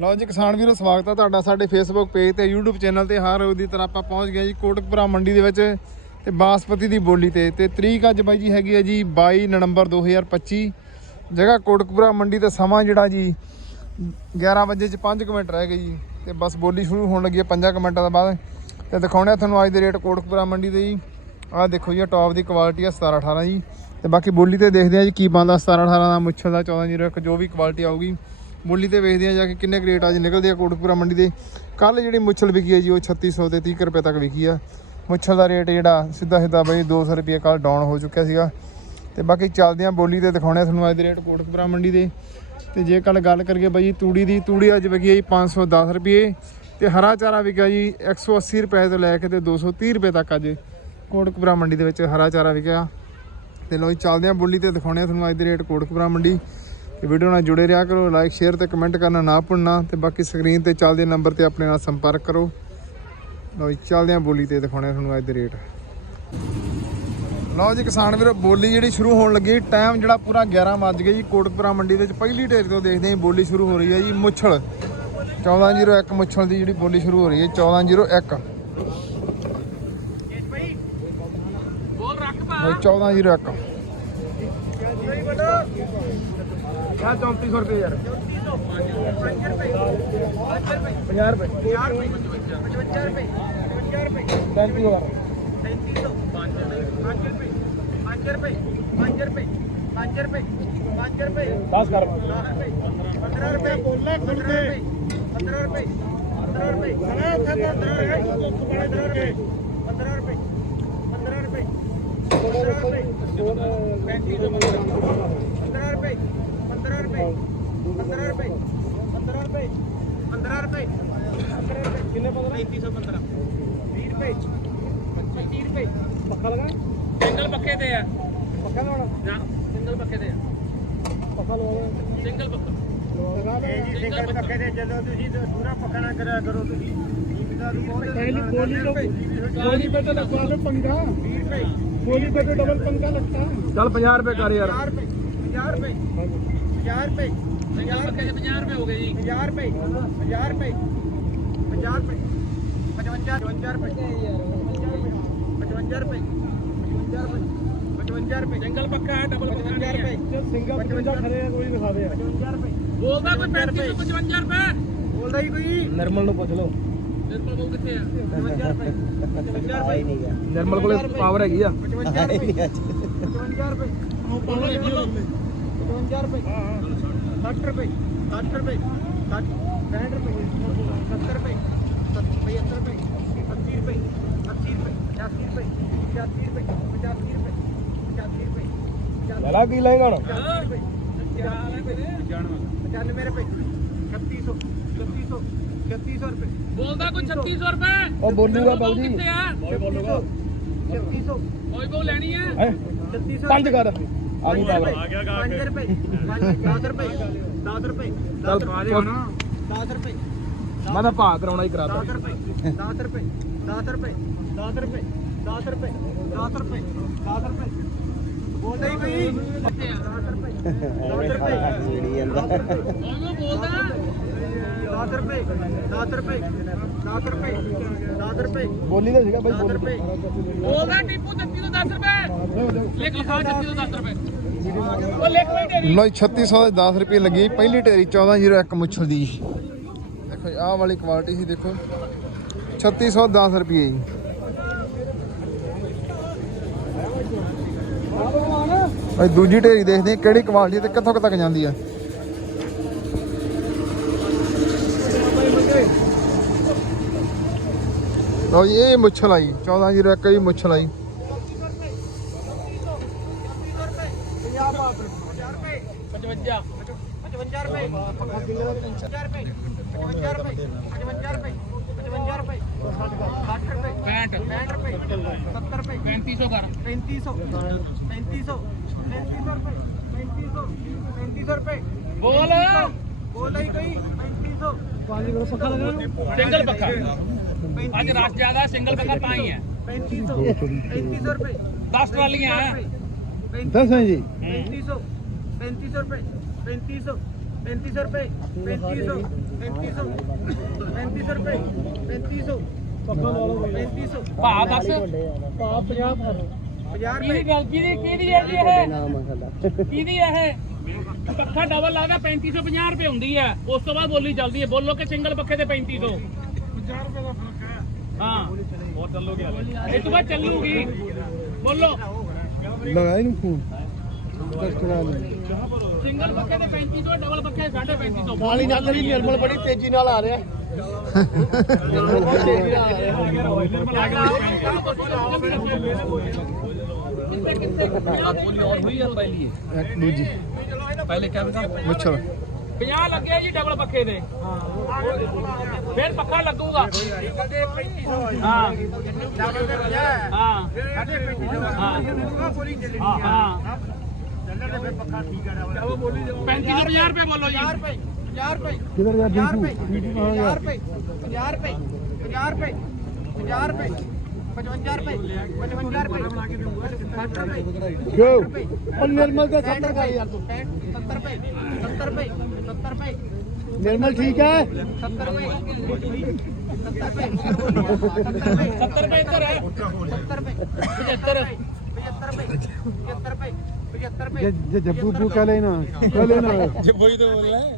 ਲਓ ਜੀ ਕਿਸਾਨ ਵੀਰੋ, ਸਵਾਗਤ ਹੈ ਤੁਹਾਡਾ ਸਾਡੇ ਫੇਸਬੁੱਕ ਪੇਜ ਤੇ, YouTube ਚੈਨਲ ਤੇ। ਹਰ ਰੋਜ਼ ਦੀ ਤਰ੍ਹਾਂ ਆਪਾਂ ਪਹੁੰਚ ਗਏ ਜੀ ਕੋਟਕਪੁਰਾ ਮੰਡੀ ਦੇ ਵਿੱਚ ਤੇ ਬਾਸਪਤੀ ਦੀ ਬੋਲੀ ਤੇ। ਤੇ ਤਰੀਕ ਅੱਜ ਬਾਈ ਜੀ ਹੈਗੀ ਹੈ ਜੀ 22 ਨਵੰਬਰ 2025 ਜਗ੍ਹਾ ਕੋਟਕਪੁਰਾ ਮੰਡੀ ਦਾ ਸਮਾਂ ਜਿਹੜਾ ਜੀ 11 ਵਜੇ ਚ 5 ਮਿੰਟ ਰਹਿ ਗਏ ਜੀ। ਤੇ ਬਸ ਬੋਲੀ ਸ਼ੁਰੂ ਹੋਣ ਲੱਗੀ ਹੈ 5 ਮਿੰਟਾਂ ਤੋਂ ਬਾਅਦ। ਤੇ ਦਿਖਾਉਣੇ ਆ ਤੁਹਾਨੂੰ ਅੱਜ ਦੇ ਰੇਟ ਕੋਟਕਪੁਰਾ ਮੰਡੀ ਦੇ ਜੀ। ਆਹ ਦੇਖੋ ਜੀ ਟੌਪ ਦੀ ਕੁਆਲਿਟੀ ਆ 17 18 ਜੀ। ਤੇ ਬਾਕੀ ਬੋਲੀ ਤੇ ਦੇਖਦੇ ਆ ਜੀ ਕੀ ਬੰਦਾ 17 18 ਦਾ ਮੁੱਛਲ ਦਾ 14 ਜੀਰੋ ਇੱਕ, ਜੋ ਵੀ ਕੁਆਲਿਟੀ ਆਊਗੀ। ਬੋਲੀ ਤੇ ਵੇਖਦੇ ਆ ਜਾ ਕੇ ਕਿੰਨੇ ਕੁ ਰੇਟ ਅੱਜ ਨਿਕਲਦੇ ਆ ਕੋਟਕਪੁਰਾ ਮੰਡੀ ਦੇ। ਕੱਲ ਜਿਹੜੀ ਮੁੱਛਲ ਵਿਕੀ ਹੈ ਜੀ, ਉਹ 3600 ਤੇ 30 ਕੁ ਰੁਪਏ ਤੱਕ ਵਿਕੀ ਆ। ਮੁੱਛਲ ਦਾ ਰੇਟ ਜਿਹੜਾ ਸਿੱਧਾ ਸਿੱਧਾ ਬਈ 200 ਰੁਪਏ ਕੱਲ ਡਾਊਨ ਹੋ ਚੁੱਕਿਆ ਸੀਗਾ। ਤੇ ਬਾਕੀ ਚੱਲਦੇ ਆ ਬੋਲੀ ਤੇ ਦਿਖਾਉਣੇ ਆ ਤੁਹਾਨੂੰ ਅੱਜ ਦੇ ਰੇਟ ਕੋਟਕਪੁਰਾ ਮੰਡੀ ਦੇ। ਤੇ ਜੇ ਕੱਲ ਗੱਲ ਕਰੀਏ ਬਾਈ ਤੂੜੀ ਦੀ, ਤੂੜੀ ਅੱਜ ਵਿਕੀ ਹੈ ਜੀ 510 ਰੁਪਏ। ਤੇ ਹਰਾ ਚਾਰਾ ਵਿਕਿਆ ਜੀ 180 ਰੁਪਏ ਤੋਂ ਲੈ ਕੇ ਤੇ 230 ਰੁਪਏ ਤੱਕ ਅੱਜ ਕੋਟਕਪੁਰਾ ਮੰਡੀ ਦੇ ਵਿੱਚ ਹਰਾ ਚਾਰਾ ਵਿਕਿਆ। ਤੇ ਲੋ ਚੱਲਦੇ ਆ ਬੋਲੀ ਤੇ ਦਿਖਾਉਣੇ ਆ ਤੁਹਾਨੂੰ ਅੱਜ ਦੇ ਰੇਟ ਕੋਟਕਪੁਰਾ ਮੰਡੀ। ਤੇ ਵੀਡੀਓ ਨਾਲ ਜੁੜੇ ਰਿਹਾ ਕਰੋ ਲਾਈਕ ਸ਼ੇਅਰ ਤੇ ਕਮੈਂਟ ਕਰਨਾ ਨਾ ਭੁੱਲਣਾ ਤੇ ਬਾਕੀ ਸਕਰੀਨ ਤੇ ਚੱਲਦੇ ਨੰਬਰ ਤੇ ਆਪਣੇ ਨਾਲ ਸੰਪਰਕ ਕਰੋ। ਲਓ ਜੀ, ਚੱਲਦੇ ਆ ਬੋਲੀ ਤੇ ਦਿਖਾਉਣੇ ਤੁਹਾਨੂੰ ਅੱਜ ਦੇ ਰੇਟ ਲਓ ਜੀ, ਕਿਸਾਨ ਵੀਰੋ, ਬੋਲੀ ਜਿਹੜੀ ਸ਼ੁਰੂ ਹੋਣ ਲੱਗੀ ਟਾਈਮ ਜਿਹੜਾ ਪੂਰਾ 11 ਵੱਜ ਗਿਆ ਜੀ, ਕੋਟਕਪੁਰਾ ਮੰਡੀ ਦੇ ਵਿੱਚ ਪਹਿਲੀ ਢੇਰ ਤੋਂ ਦੇਖਦੇ ਹਾਂ ਬੋਲੀ ਸ਼ੁਰੂ ਹੋ ਰਹੀ ਹੈ ਜੀ, ਮੁੱਛਲ। 1401 ਮੁੱਛਲ ਦੀ ਜਿਹੜੀ ਬੋਲੀ ਸ਼ੁਰੂ ਹੋ ਰਹੀ ਹੈ 1401 ਬਈ 1401 यहाँ चौंतीस सौ रुपये यार पैंतीस हज़ार? दस कर पंद्रह रुपये पंद्रह रुपये पंद्रह रुपये पंद्रह रुपये पंद्रह रुपये पंद्रह रुपये पंद्रह रुपये पंद्रह रुपये 50 ਰੁਪਏ 35 ਹਜ਼ਾਰ ਦਸ ਕਰ ਕਿੰਨੇ 3515 20 ਰੁਪਏ 25 ਰੁਪਏ ਪੱਕਾ ਲਗਾ ਸਿੰਗਲ ਪੱਕੇ ਤੇ ਆ ਪੱਕਾ ਲਵਾਉਣਾ ਨਾ ਸਿੰਗਲ ਪੱਕੇ ਤੇ ਆ ਪੱਕਾ ਲਵਾਉਣਾ ਸਿੰਗਲ ਪੱਕਾ ਲਗਾ ਦੇ ਜੀ ਸਿੰਗਲ ਪੱਕੇ ਤੇ ਜਦੋਂ ਤੁਸੀਂ ਪੂਰਾ ਪੱਕਣਾ ਕਰਿਆ ਕਰੋ ਤੁਸੀਂ पहली बोली तो बोली पे तो लगवा लो पंगा 20 ਰੁਪਏ बोली पे तो डबल पंगा लगता है चल 50 रुपए कर यार 50 ਰੁਪਏ 50 ਜੀ 50 ਰੁਪਏ ਰੁਪਏ ਬੋਲਦਾ ਕੋਈ ਕੋਈ ਨਰਮਲ ਨੂੰ ਪੁੱਛ ਲਓ ਕਿੱਥੇ ਆ ਰੁਪਏ ਕੋਲੇ ਪਾਵਰ ਹੈਗੀ ਆ 55 ਰੁਪਏ 55 ਰੁਪਏ ਪਾਵਰ ਹੈਗੀ ਆ 55 ਰੁਪਏ। ਹਾਂ ਹਾਂ 60 ਰੁਪਏ 60 ਰੁਪਏ 60 65 ਰੁਪਏ 70 ਰੁਪਏ 75 ਰੁਪਏ 80 ਰੁਪਏ 80 ਰੁਪਏ 85 ਰੁਪਏ 85 ਰੁਪਏ 85 ਰੁਪਏ 85 ਰੁਪਏ ਲੜਾ ਕੀ ਲੈਗਾ ਹੁਣ? 95 ਰੁਪਏ 3600 3600 3600 ਰੁਪਏ ਬੋਲਦਾ ਕੋਈ 3600 ਰੁਪਏ? ਉਹ ਬੋਲੂਗਾ ਬਾਊ ਜੀ। ਕਿੱਥੇ ਆ? ਬੋਲੂਗਾ 3600 ਓਏ ਬੋ ਲੈਣੀ ਹੈ? ਹੈ 3600 ਪੰਜ ਕਰ। ਆ ਗਈ ਆ ਗਿਆ ਗਾ 5 ਰੁਪਏ 10 ਰੁਪਏ 10 ਰੁਪਏ ਚੱਲ ਪਾ ਦੇ ਹੁਣ 10 ਰੁਪਏ ਮੈਂ ਤਾਂ ਭਾਅ ਕਰਾਉਣਾ ਹੀ ਕਰਾਤਾ 10 ਰੁਪਏ 10 ਰੁਪਏ 10 ਰੁਪਏ 10 ਰੁਪਏ 10 ਰੁਪਏ 10 ਰੁਪਏ 10 ਰੁਪਏ ਬੋਲਦਾ ਹੀ ਕੋਈ 10 ਰੁਪਏ 10 ਰੁਪਏ ਜਿਹੜੀ ਜਾਂਦਾ ਉਹ ਬੋਲਦਾ 10 ਰੁਪਏ 10 ਰੁਪਏ 10 ਰੁਪਏ। 10 ਰੁਪਏ। ਬੋਲੀ ਤਾਂ ਸੀਗਾ ਬਾਈ 10 ਰੁਪਏ। ਬੋਲਦਾ ਟਿੱਪੂ 33 ਤੋਂ 10 ਰੁਪਏ। ਲਿਖ ਲਿਖਾ 33 ਤੋਂ 10 ਰੁਪਏ। ਉਹ ਲਿਖ ਢੇਰੀ ਲੋ 3600 ਦੇ 10 ਰੁਪਏ ਲੱਗੀ। ਪਹਿਲੀ ਢੇਰੀ 1401 ਮੁੱਛਲ ਦੀ। ਦੇਖੋ ਆਹ ਵਾਲੀ ਕੁਆਲਿਟੀ ਸੀ ਦੇਖੋ। 3610 ਰੁਪਏ ਜੀ। ਭਾਈ ਦੂਜੀ ਢੇਰੀ ਦੇਖਦੇ ਕਿਹੜੀ ਕੁਆਲਿਟੀ ਤੇ ਕਿੱਥੋਂ ਤੱਕ ਜਾਂਦੀ ਆ ਲੋ ਜੀ ਇਹ ਮੁੱਛਲ ਆਈ 1401 ਦੀ ਮੁੱਛਲ ਆਈ 55 55 ਰੁਪਏ 50 ਰੁਪਏ 50 ਰੁਪਏ 55 ਅੱਜ ਰਸ਼ ਜ਼ਿਆਦਾ ਸਿੰਗਲ ਬੰਦਾ ਤਾਂ ਹੀ ਹੈ। 3500 3500 ਰੁਪਏ। 10 ਟਰਾਲੀਆਂ ਹੈ। 10 ਜੀ। 3500 ਰੁਪਏ। 3500 3500 ਰੁਪਏ। 3500 3500 ਰੁਪਏ। 3500 ਪੱਕਾ 3500 ਭਾਅ ਦੱਸ ਭਾਅ 50 ਰੁਪਏ। ਗੱਲ ਕੀ ਦੀ ਕੀ ਦੀ ਹੈ ਜੀ ਇਹ? ਕੀ ਦੀ ਹੈ ਇਹ? ਡਬਲ ਲਾਦਾ 3550 ਰੁਪਏ ਹੁੰਦੀ ਹੈ। ਉਸ ਤੋਂ ਬਾਅਦ ਬੋਲੀ ਚੱਲਦੀ ਹੈ। ਬੋਲੋ ਕਿ ਸਿੰਗਲ ਪੱਖੇ ਤੇ 3500 50 ਰੁਪਏ ਦਾ ਹੈ ਹਾਂ ਹੋਰ ਚੱਲੋਗੇ ਇਹ ਤੋਂ ਬਾਅਦ ਚੱਲੂਗੀ। ਬੋਲੋ। ਲਗਾ ਇਹਨੂੰ ਫੋਨ? ਟੈਸਟ ਕਰਾ ਲੈ ਸਿੰਗਲ ਪੱਖੇ ਤੇ 3500 ਡਬਲ ਪੱਖੇ 3550 ਵਾਲੀ ਨਾ ਕਰੀ ਨਿਰਮਲ ਬੜੀ ਤੇਜ਼ੀ ਨਾਲ ਆ ਰਿਹਾ। ਕਿੰਨੇ ਕਿੰਨੇ ਬੋਲੀ ਔਰ ਹੋਈ ਹੈ ਪਹਿਲੀ ਇੱਕ ਦੂਜੀ। ਪਹਿਲੇ ਕਹਿੰਦਾ ਮੁੱਛਲ 50 ਲੱਗਿਆ ਜੀ ਡਬਲ ਪੱਖੇ ਦੇ। ਫਿਰ ਪੱਖਾ ਲੱਗੂਗਾ। ਹਾਂ। ਹਾਂ ਹਾਂ ਹਾਂ ਹਾਂ 35 ਰੁਪਏ ਬੋਲੋ ਜੀ। 50 ਰੁਪਏ 50 ਰੁਪਏ ਕਿਧਰ ਗਿਆ 50 ਰੁਪਏ 50 ਰੁਪਏ? 50 ਰੁਪਏ 50 ਰੁਪਏ 50 ਰੁਪਏ 55 ਰੁਪਏ 55 ਰੁਪਏ 60 ਰੁਪਏ ਗੋ ਉਹ ਨਿਰਮਲ ਦੇ 70 ਕਰ ਯਾਰ ਤੂੰ 70 ਰੁਪਏ 70 ਰੁਪਏ 70 ਰੁਪਏ ਨਿਰਮਲ ਠੀਕ ਹੈ 70 ਰੁਪਏ 70 ਰੁਪਏ ਇੱਧਰ ਹੈ 70 ਰੁਪਏ 75 75 75 जब्बू बू कह लेना कह लेना जब्बू ही तो बोल रहा है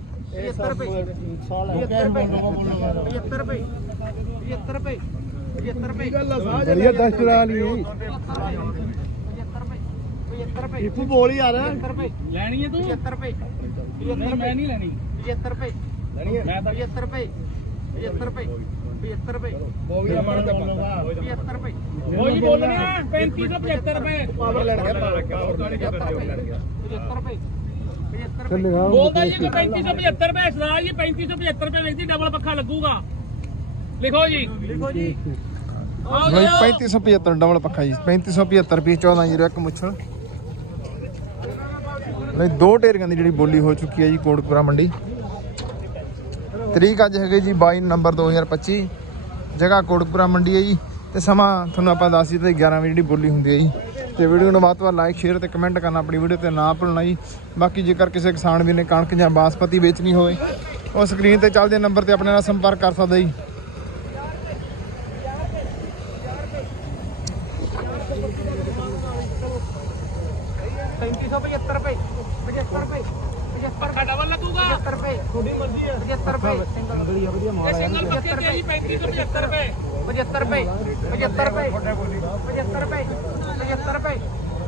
बढ़िया दस चुरा ली इफू बोल यार लेनी है तू पचहत्तर रुपए ਨਹੀਂ ਮੈਂ ਨਹੀਂ ਲੈਣੀ 75 ਰੁਪਏ ਲੈਣੀ ਹੈ ਮੈਂ ਤਾਂ 75 ਰੁਪਏ 75 ਰੁਪਏ 75 ਰੁਪਏ ਹੋ ਗਿਆ ਮਨ ਦਾ ਪੱਕਾ 75 ਰੁਪਏ ਕੋਈ ਬੋਲਣਾ 35 ਤੋਂ 75 ਰੁਪਏ ਪਾਵਰ 3575 ਰੁਪਏ ਸਰਾਜ ਜੀ 3575 ਰੁਪਏ ਵੇਚਦੀ ਡਬਲ ਲਿਖੋ ਜੀ ਲਿਖੋ ਜੀ 3575 ਡਬਲ ਪੱਖਾ ਜੀ 3575 ਰੁਪਏ 14 ਜੀਰੋ ਇੱਕ ਮੁੱਛਲ ਬਈ ਦੋ ਢੇਰੀਆਂ ਦੀ ਜਿਹੜੀ ਬੋਲੀ ਹੋ ਚੁੱਕੀ ਹੈ ਜੀ ਕੋਟਪੁਰਾ ਮੰਡੀ। ਤਰੀਕ ਅੱਜ ਹੈਗੇ ਜੀ 22 ਨਵੰਬਰ 2025 ਜਗ੍ਹਾ ਕੋਟਪੁਰਾ ਮੰਡੀ ਹੈ ਜੀ। ਤੇ ਸਮਾਂ ਤੁਹਾਨੂੰ ਆਪਾਂ ਦੱਸ ਦਿੱਤਾ 11 ਵਜੇ ਜਿਹੜੀ ਬੋਲੀ ਹੁੰਦੀ ਹੈ ਜੀ। ਤੇ ਵੀਡੀਓ ਨੂੰ ਵੱਧ ਤੋਂ ਵੱਧ ਲਾਈਕ ਸ਼ੇਅਰ ਤੇ ਕਮੈਂਟ ਕਰਨਾ, ਆਪਣੀ ਵੀਡੀਓ ਤੇ ਨਾ ਭੁੱਲਣਾ ਜੀ। ਬਾਕੀ ਜੇਕਰ ਕਿਸੇ ਕਿਸਾਨ ਵੀਰ ਨੇ ਕਣਕ ਜਾਂ ਬਾਸਪਤੀ ਵੇਚਣੀ ਹੋਵੇ, ਉਹ ਸਕਰੀਨ ਤੇ ਚੱਲਦੇ ਨੰਬਰ ਤੇ ਆਪਣੇ ਨਾਲ ਸੰਪਰਕ ਕਰ ਸਕਦਾ ਜੀ ਪੈਂਤੀ ਸੌ ਪਝੱਤਰ ਰੁਪਏ ਪਝੱਤਰ ਰੁਪਏ ਪਝੱਤਰ ਪੱਖਾ ਡਬਲ ਲੱਗੂਗਾ ਪਝੱਤਰ ਰੁਪਏ ਥੋੜੀ ਮਰਜ਼ੀ ਹੈ ਪਝੱਤਰ ਰੁਪਏ ਸਿੰਗਲ ਵਧੀਆ ਵਧੀਆ ਇਹ ਸਿੰਗਲ ਪੱਖੇ ਤੇ ਜੀ 3575 ਰੁਪਏ 75 ਰੁਪਏ 75 ਰੁਪਏ 75 ਰੁਪਏ 75 ਰੁਪਏ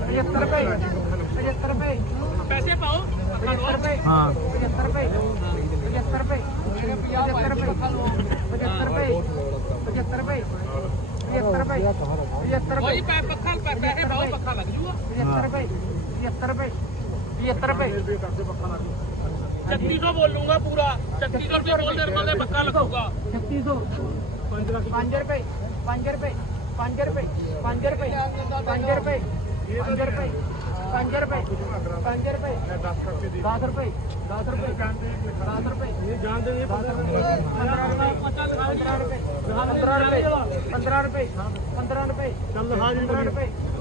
75 ਰੁਪਏ 75 ਰੁਪਏ ਪੈਸੇ ਪਾਓ ਪੱਖਾ 75 ਰੁਪਏ ਹਾਂ 75 ਰੁਪਏ 75 ਰੁਪਏ 75 ਰੁਪਏ 75 ਰੁਪਏ 75 ਰੁਪਏ 75 ਰੁਪਏ 75 ਕੋਈ ਰੁਪਏ ਪੈ ਪੱਖਾ ਪੈਸੇ ਪਾਓ ਪੱਖਾ ਲੱਗ ਜੂਗਾ 75 ਰੁਪਏ 75 ਰੁਪਏ 75 ਰੁਪਏ 3600 ਬੋਲੂਗਾ ਪੂਰਾ 3600 ਰੁਪਏ ਬੋਲ ਨਿਰਮਲ ਦੇ ਪੱਕਾ ਲੱਗੂਗਾ 3600 5 ਰੁਪਏ 5 ਰੁਪਏ 5 ਰੁਪਏ 5 ਰੁਪਏ 5 ਰੁਪਏ 5 ਰੁਪਏ 5 ਰੁਪਏ 5 ਰੁਪਏ 5 ਰੁਪਏ 10 ਰੁਪਏ 10 ਰੁਪਏ 10 ਰੁਪਏ ਇਹ ਜਾਣਦੇ ਨਹੀਂ 15 ਰੁਪਏ 15 ਰੁਪਏ 15 ਰੁਪਏ 15 ਰੁਪਏ 15 ਰੁਪਏ ਚੱਲ ਹਾਜ਼ਰੀ 15 ਰੁਪਏ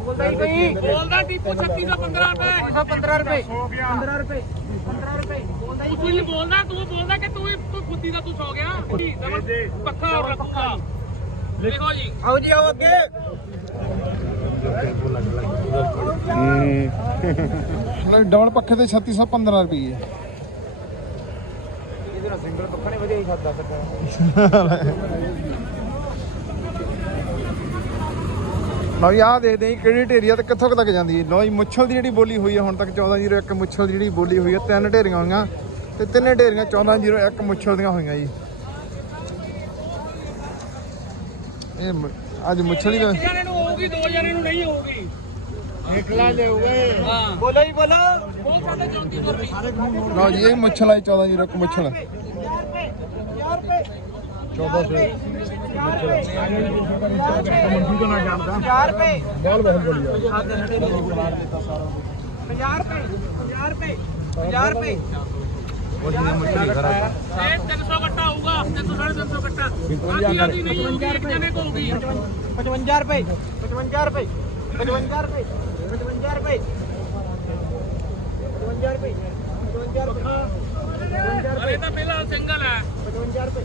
ਬੋਲਦਾ ਹੀ ਕੋਈ। ਬੋਲਦਾ ਟੀਪੂ 3615 ਰੁਪਏ। 15 ਰੁਪਏ। 15 ਰੁਪਏ। 15 ਰੁਪਏ। ਬੋਲਦਾ ਹੀ ਤੂੰ ਹੀ ਬੋਲਦਾ ਤੂੰ ਬੋਲਦਾ ਕਿ ਤੂੰ ਹੀ- ਤੂੰ ਖੁੱਦੀ ਦਾ ਤੂੰ ਸੌ ਗਿਆ। ਡਬਲ ਪੱਖਾ ਹੋਰ ਲੱਗੂਗਾ। ਲਿਖੋ ਜੀ। ਆਓ ਜੀ ਆਓ ਅੱਗੇ। ਨਹੀਂ ਡਬਲ ਪੱਖੇ ਤੇ 3615 ਰੁਪਏ ਇਹਦੇ ਨਾਲ ਸਿੰਗਲ ਪੱਖਾ ਨਹੀਂ ਵਧੀਆ ਹੀ ਸਾਦਾ ਸਕਦਾ ਲਓ ਜੀ ਆਹ ਦੇਖਦੇ ਹਾਂ ਜੀ ਕਿਹੜੀ ਢੇਰੀ ਆ ਤੇ ਕਿੱਥੋਂ ਤੱਕ ਜਾਂਦੀ ਹੈ। ਲਓ ਜੀ ਮੁੱਛਲ ਦੀ ਜਿਹੜੀ ਬੋਲੀ ਹੋਈ ਹੈ ਹੁਣ ਤੱਕ 1401 ਮੁੱਛਲ ਦੀ ਜਿਹੜੀ ਬੋਲੀ ਹੋਈ ਹੈ ਤਿੰਨ ਢੇਰੀਆਂ ਹੋਈਆਂ ਤੇ ਤਿੰਨੇ ਢੇਰੀਆਂ 1401 ਮੁੱਛਲ ਦੀਆਂ ਹੋਈਆਂ ਜੀ। ਇਹ ਅੱਜ ਮੁੱਛਲ ਦੀ ਜਣੇ ਨੂੰ ਹੋਊਗੀ ਦੋ ਜਣੇ ਨੂੰ ਨਹੀਂ ਹੋਊਗੀ। ਨਿਕਲਾ ਲਿਆਉਗੇ ਹਾਂ। ਬੋਲੋ ਜੀ ਬੋਲੋ। ਉਹ ਕਹਿੰਦਾ 3400 ਰੁਪਏ ਲਓ ਜੀ ਇਹ ਮੁੱਛਲ ਆਈ 1401 ਮੁੱਛਲ। 50 ਰੁਪਏ 50 ਰੁਪਏ। 1400 50 ਰੁਪਏ 50 ਰੁਪਏ ਬਹੁਤ ਬਹੁਤ ਬੋਲੀ ਆ 50 ਰੁਪਏ 50 ਰੁਪਏ 50 ਰੁਪਏ ਇਹ 300 ਗੱਟਾ ਹੋਊਗਾ 350 ਗੱਟਾ ਆਦੀ ਆਦੀ ਨਹੀਂ ਹੋਊਗੀ ਇੱਕ ਜਣੇ ਕੋ ਹੋਊਗੀ 55 ਰੁਪਏ 55 ਰੁਪਏ 55 ਰੁਪਏ 55 ਰੁਪਏ 55 ਰੁਪਏ 55 ਰੁਪਏ ਅਰੇ ਤਾਂ ਪਹਿਲਾਂ ਸਿੰਗਲ ਹੈ। 55 ਰੁਪਏ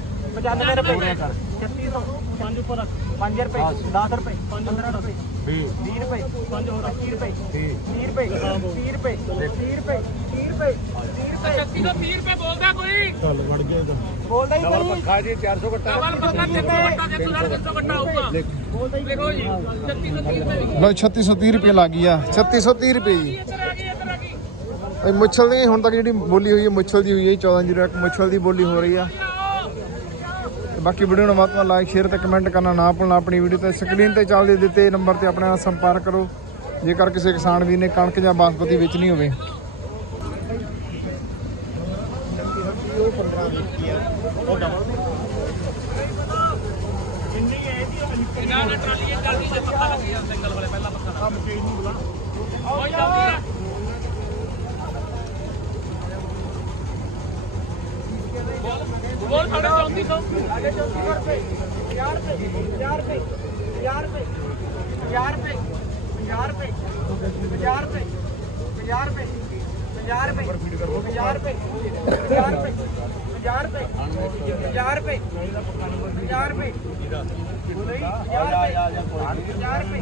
95 ਰੁਪਏ 3600 5 ਉੱਪਰ 5 ਰੁਪਏ 10 ਰੁਪਏ 15 ਰੁਪਏ 20 ਰੁਪਏ 5 ਹੋਰ। 80 ਰੁਪਏ 30 ਰੁਪਏ 30 ਰੁਪਏ 30 ਰੁਪਏ 30 ਰੁਪਏ 30 ਰੁਪਏ। 3630 ਰੁਪਏ ਬੋਲਦਾ ਕੋਈ? ਬੋਲਦਾ ਹੀ ਨਹੀਂ ਖਾਜੀ 400 ਘੱਟਾ ਡਬਲ ਪੱਕਾ 300 ਘੱਟਾ 300 300 ਘੱਟਾ ਹੋਊਗਾ। ਦੇਖੋ। ਜੀ 3630 ਰੁਪਏ। ਦੀ। ਲੋ 3630 ਰੁਪਏ ਲੱਗ ਗਈ ਆ 3630 ਰੁਪਏ ਜੀ। ਇੱਧਰ ਆ ਗਈ ਇੱਧਰ ਆ ਗਈ। ਇਹ ਮੁੱਛਲ ਦੀ ਹੁਣ ਤੱਕ ਜਿਹੜੀ ਬੋਲੀ ਹੋਈ ਹੈ ਮੁੱਛਲ ਦੀ ਹੋਈ ਹੈ 1401 ਮੁੱਛਲ ਦੀ ਬੋਲੀ ਹੋ ਰਹੀ ਆ। ਬਾਕੀ ਵੀਡੀਓ ਨੂੰ ਵੱਧ ਤੋਂ ਵੱਧ ਲਾਈਕ ਸ਼ੇਅਰ ਤੇ ਕਮੈਂਟ ਕਰਨਾ ਨਾ ਭੁੱਲਣਾ। ਆਪਣੀ ਵੀਡੀਓ ਤੇ ਸਕਰੀਨ ਤੇ ਚੱਲਦੇ ਦਿੱਤੇ ਨੰਬਰ ਤੇ ਆਪਣੇ ਨਾਲ ਸੰਪਰਕ ਕਰੋ। ਜੇਕਰ ਕਿਸੇ ਕਿਸਾਨ ਵੀਰ ਨੇ ਕਣਕ ਜਾਂ ਬਾਸਪਤੀ ਵੇਚਣੀ ਹੋਵੇ। ਇਹਨਾਂ ਨਾਲ ਟਰਾਲੀ ਇਹ ਚੱਲਦੀ ਤੇ ਪੱਕਾ ਲੱਗ ਗਿਆ ਸਿੰਗਲ ਵਾਲੇ, ਪਹਿਲਾ ਪੱਕਾ ਲੱਗ ਗਿਆ ਕੋਈ ਚੱਲਦੀ ਆ ਬੋਲ ਸਾਢੇ 3400 ਆਗੇ 3400 ਰੁਪਏ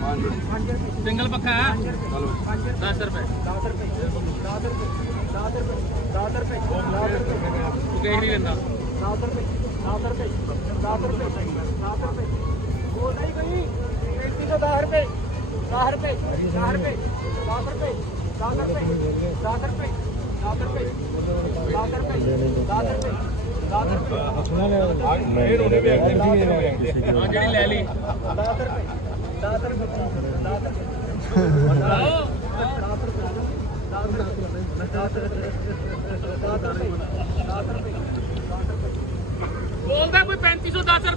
ਸਿੰਗਲ ਪੱਖਾ ਹੈ 10 ਰੁਪਏ 10 ਰੁਪਏ। 10 ਰੁਪਏ 10 ਰੁਪਏ 10 ਰੁਪਏ 10 ਰੁਪਏ ਤੂੰ ਦੇਖ ਨਹੀਂ ਲੈਂਦਾ 10 ਰੁਪਏ 10 ਰੁਪਏ 10 ਰੁਪਏ 10 ਰੁਪਏ ਬੋਲ ਨਹੀਂ ਗਈ 310 ਰੁਪਏ 10 ਰੁਪਏ 10 ਰੁਪਏ 10 ਰੁਪਏ 10 ਰੁਪਏ 10 ਰੁਪਏ 10 ਰੁਪਏ 10 ਰੁਪਏ 10 ਰੁਪਏ ਸੁਣਾ ਲੈ ਆ ਜਿਹੜੀ ਲੈ ਲਈ 10 ਰੁਪਏ।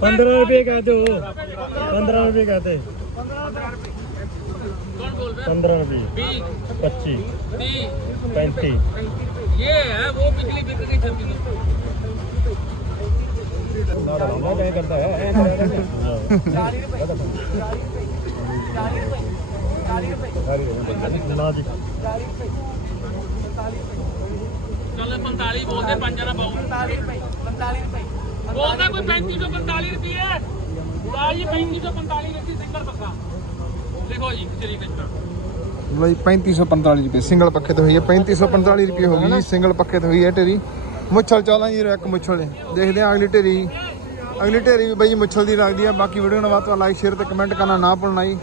पंद्रह रुपये कहते हो पंद्रह रुपये कहते पंद्रह रुपये। पच्चीस। पैंतीस। ये है वो बिजली बिक गई ਚੱਲ 45 ਬੋਲਦੇ ਰੁਪਏ ਸਿੰਗਲ 3545 ਰੁਪਏ। ਸਿੰਗਲ ਪੱਖੇ ਤੇ ਹੋਈ ਹੈ 3545 ਰੁਪਏ ਹੋ ਗਈ ਸਿੰਗਲ ਪੱਖੇ ਤੇ ਹੋਈ ਹੈ ਤੇਰੀ ਮੁੱਛਲ 1401 ਮੁੱਛਲ। ਦੇ ਦੇਖਦੇ ਆ ਅਗਲੀ ਢੇਰੀ। ਅਗਲੀ ਢੇਰੀ ਵੀ ਬਈ ਮੁੱਛਲ ਦੀ ਲੱਗਦੀ ਆ। ਬਾਕੀ ਵੀਡੀਓ ਨੂੰ ਵੱਧ ਤੋਂ ਲਾਈਕ ਸ਼ੇਅਰ ਤੇ ਕਮੈਂਟ ਕਰਨਾ ਨਾ ਭੁੱਲਣਾ ਜੀ।